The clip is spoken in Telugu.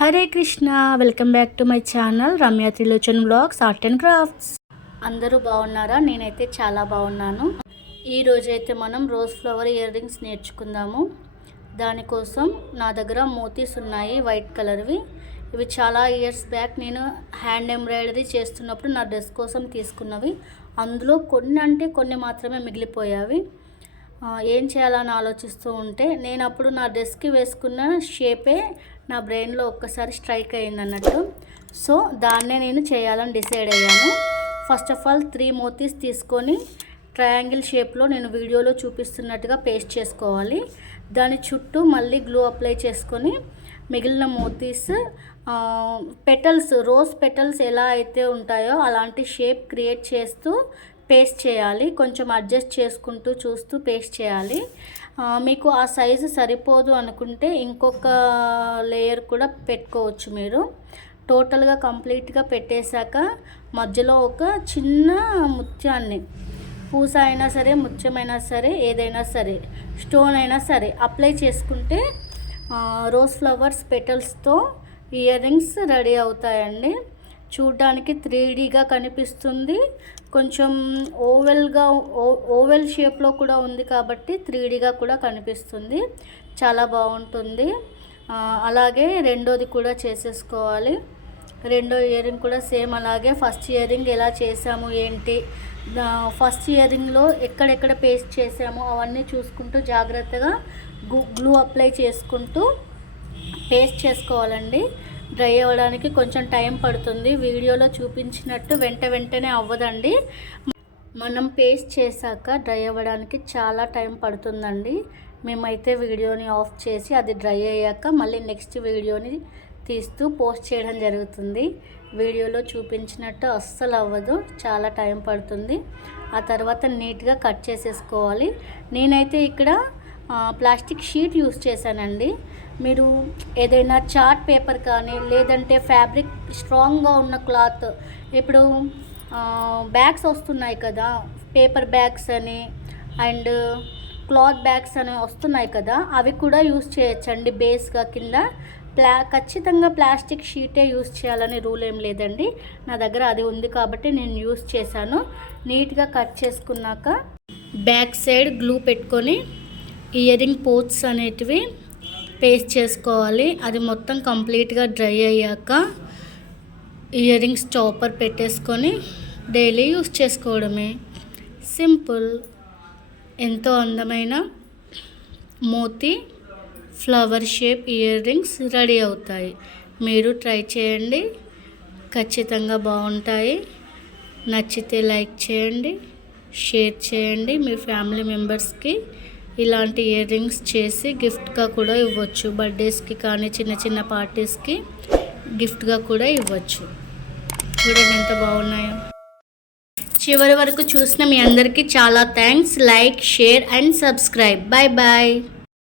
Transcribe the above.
Hare Krishna, welcome back to my channel Ramya Trilochan blogs art and crafts. అందరూ బాగున్నారా? నేనైతే చాలా బాగున్నాను. ఈరోజైతే మనం రోజ్ ఫ్లవర్ ఇయర్ రింగ్స్ నేర్చుకుందాము. దానికోసం నా దగ్గర మోతీస్ ఉన్నాయి, వైట్ కలర్వి. ఇవి చాలా ఇయర్స్ బ్యాక్ నేను హ్యాండ్ ఎంబ్రాయిడరీ చేస్తున్నప్పుడు నా డ్రెస్ కోసం తీసుకున్నవి. అందులో కొన్ని మాత్రమే మిగిలిపోయావి. ఏం చేయాలని ఆలోచిస్తూ ఉంటే నేను అప్పుడు నా డ్రెస్కి వేసుకున్న షేపే నా బ్రెయిన్లో ఒక్కసారి స్ట్రైక్ అయింది అన్నట్టు. సో దాన్నే నేను చేయాలని డిసైడ్ అయ్యాను. ఫస్ట్ ఆఫ్ ఆల్ 3 మోతీస్ తీసుకొని ట్రయాంగిల్ షేప్లో నేను వీడియోలో చూపిస్తున్నట్టుగా పేస్ట్ చేసుకోవాలి. దాని చుట్టూ మళ్ళీ గ్లూ అప్లై చేసుకొని మిగిలిన మోతీస్ పెటల్స్, రోజ్ పెటల్స్ ఎలా అయితే ఉంటాయో అలాంటి షేప్ క్రియేట్ చేస్తూ పేస్ట్ చేయాలి. కొంచెం అడ్జస్ట్ చేసుకుంటూ చూస్తూ పేస్ట్ చేయాలి. మీకు ఆ సైజు సరిపోదు అనుకుంటే ఇంకొక లేయర్ కూడా పెట్టుకోవచ్చు మీరు. టోటల్గా కంప్లీట్గా పెట్టేశాక మధ్యలో ఒక చిన్న ముత్యాన్ని, పూస అయినా సరే, ముత్యమైనా సరే, ఏదైనా సరే, స్టోన్ అయినా సరే అప్లై చేసుకుంటే రోజ్ ఫ్లవర్స్ పెటల్స్తో ఇయర్ రింగ్స్ రెడీ అవుతాయండి. చూడ్డానికి 3Dగా కనిపిస్తుంది. కొంచెం ఓవెల్ షేప్లో కూడా ఉంది కాబట్టి 3Dగా కూడా కనిపిస్తుంది. చాలా బాగుంటుంది. అలాగే రెండోది కూడా చేసేసుకోవాలి. రెండో ఇయర్ రింగ్ కూడా సేమ్ అలాగే. ఫస్ట్ ఇయర్ రింగ్ ఎలా చేసాము ఏంటి, ఫస్ట్ ఇయర్ రింగ్లో ఎక్కడెక్కడ పేస్ట్ చేసామో అవన్నీ చూసుకుంటూ జాగ్రత్తగా గ్లూ అప్లై చేసుకుంటూ పేస్ట్ చేసుకోవాలండి. డ్రై అవ్వడానికి కొంచెం టైం పడుతుంది. వీడియోలో చూపించినట్టు వెంటనే అవ్వదండి. మనం పేస్ట్ చేశాక డ్రై అవ్వడానికి చాలా టైం పడుతుందండి. మేమైతే వీడియోని ఆఫ్ చేసి అది డ్రై అయ్యాక మళ్ళీ నెక్స్ట్ వీడియోని తీస్తూ పోస్ట్ చేయడం జరుగుతుంది. వీడియోలో చూపించినట్టు అస్సలు అవ్వదు, చాలా టైం పడుతుంది. ఆ తర్వాత నీట్గా కట్ చేసేసుకోవాలి. నేనైతే ఇక్కడ ప్లాస్టిక్ షీట్ యూస్ చేశానండి. మీరు ఏదైనా చార్ట్ పేపర్ కానీ లేదంటే ఫ్యాబ్రిక్ స్ట్రాంగ్గా ఉన్న క్లాత్, ఇప్పుడు బ్యాగ్స్ వస్తున్నాయి కదా, పేపర్ బ్యాగ్స్ అని అండ్ క్లాత్ బ్యాగ్స్ అని వస్తున్నాయి కదా, అవి కూడా యూస్ చేయొచ్చండి బేస్గా. కింద ఖచ్చితంగా ప్లాస్టిక్ షీటే యూస్ చేయాలని రూల్ ఏం లేదండి. నా దగ్గర అది ఉంది కాబట్టి నేను యూస్ చేశాను. నీట్గా కట్ చేసుకున్నాక బ్యాక్ సైడ్ గ్లూ పెట్టుకొని ఇయర్ రింగ్ పోర్ట్స్ అనేటివి పేస్ట్ చేసుకోవాలి. అది మొత్తం కంప్లీట్గా డ్రై అయ్యాక ఇయర్ రింగ్స్ స్టాపర్ పెట్టేసుకొని డైలీ యూస్ చేసుకోవడమే. సింపుల్. ఎంతో అందమైన మోతీ flower shape ear rings ready అవుతాయి. మీరు ట్రై చేయండి, ఖచ్చితంగా బాగుంటాయి. నచ్చితే లైక్ చేయండి, షేర్ చేయండి. మీ ఫ్యామిలీ మెంబర్స్కి ఇలాంటి ఇయర్ రింగ్స్ చేసి గిఫ్ట్గా కూడా ఇవ్వచ్చు. బర్త్డేస్కి కానీ చిన్న పార్టీస్కి గిఫ్ట్గా కూడా ఇవ్వచ్చు. చూడండి ఎంత బాగున్నాయో. చివరి వరకు చూసిన మీ అందరికీ చాలా thanks. Like, share and subscribe. Bye bye.